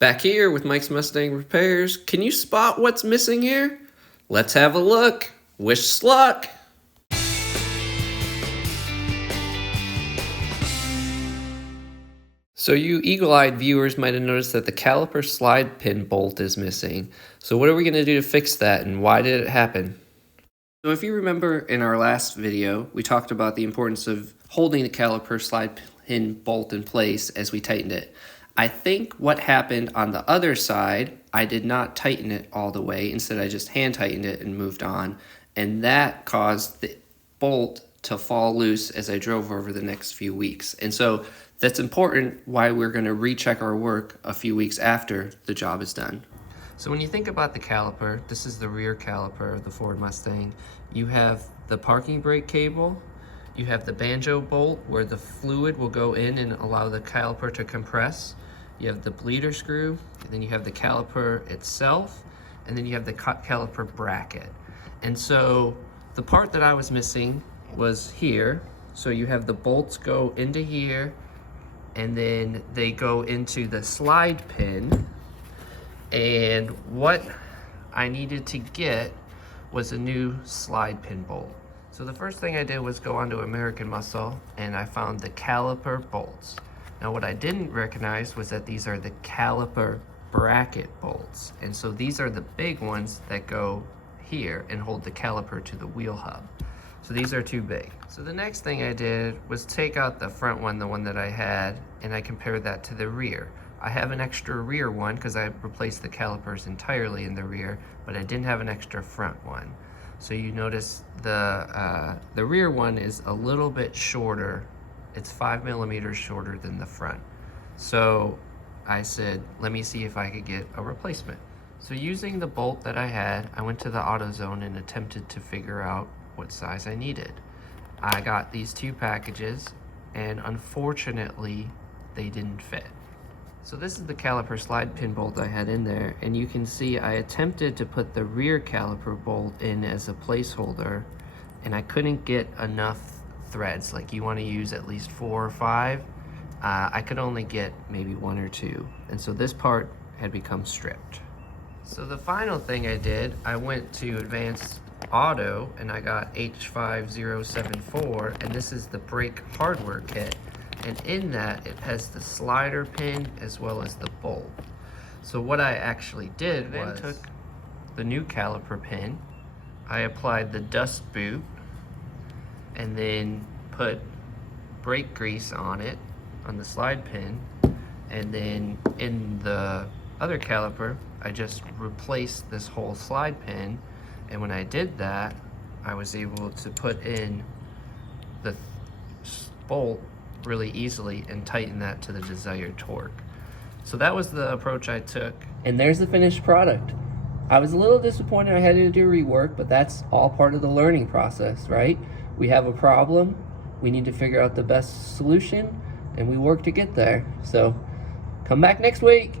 Back here with Mike's Mustang Repairs. Can you spot what's missing here? Let's have a look. Wish us luck. So you eagle-eyed viewers might have noticed that the caliper slide pin bolt is missing. So what are we going to do to fix that, and why did it happen? So if you remember in our last video, we talked about the importance of holding the caliper slide pin bolt in place as we tightened it. I think what happened on the other side, I did not tighten it all the way. Instead, I just hand tightened it and moved on. And that caused the bolt to fall loose as I drove over the next few weeks. And so that's important why we're going to recheck our work a few weeks after the job is done. So when you think about the caliper, this is the rear caliper of the Ford Mustang. You have the parking brake cable, you have the banjo bolt where the fluid will go in and allow the caliper to compress. You have the bleeder screw, and then you have the caliper itself, and then you have the caliper bracket. And so the part that I was missing was here. So you have the bolts go into here, and then they go into the slide pin. And what I needed to get was a new slide pin bolt. So the first thing I did was go onto American Muscle, and I found the caliper bolts. Now what I didn't recognize was that these are the caliper bracket bolts. And so these are the big ones that go here and hold the caliper to the wheel hub. So these are too big. So the next thing I did was take out the front one, the one that I had, and I compared that to the rear. I have an extra rear one because I replaced the calipers entirely in the rear, but I didn't have an extra front one. So you notice the rear one is a little bit shorter. It's 5 millimeters shorter than the front. So I said, let me see if I could get a replacement. So using the bolt that I had, I went to the AutoZone and attempted to figure out what size I needed. I got these two packages, and unfortunately, they didn't fit. So this is the caliper slide pin bolt I had in there, and you can see I attempted to put the rear caliper bolt in as a placeholder, and I couldn't get enough threads. Like, you want to use at least 4 or 5. I could only get maybe 1 or 2, and so this part had become stripped. So the final thing I did, I went to Advanced Auto and I got H5074, and this is the brake hardware kit, and in that it has the slider pin as well as the bolt. So what I actually did was took the new caliper pin, I applied the dust boot, and then put brake grease on it, on the slide pin, and then in the other caliper I just replaced this whole slide pin. And when I did that, I was able to put in the bolt really easily and tighten that to the desired torque. So that was the approach I took. And there's the finished product. I was a little disappointed I had to do rework, but that's all part of the learning process, right? We have a problem, we need to figure out the best solution, and we work to get there. So come back next week.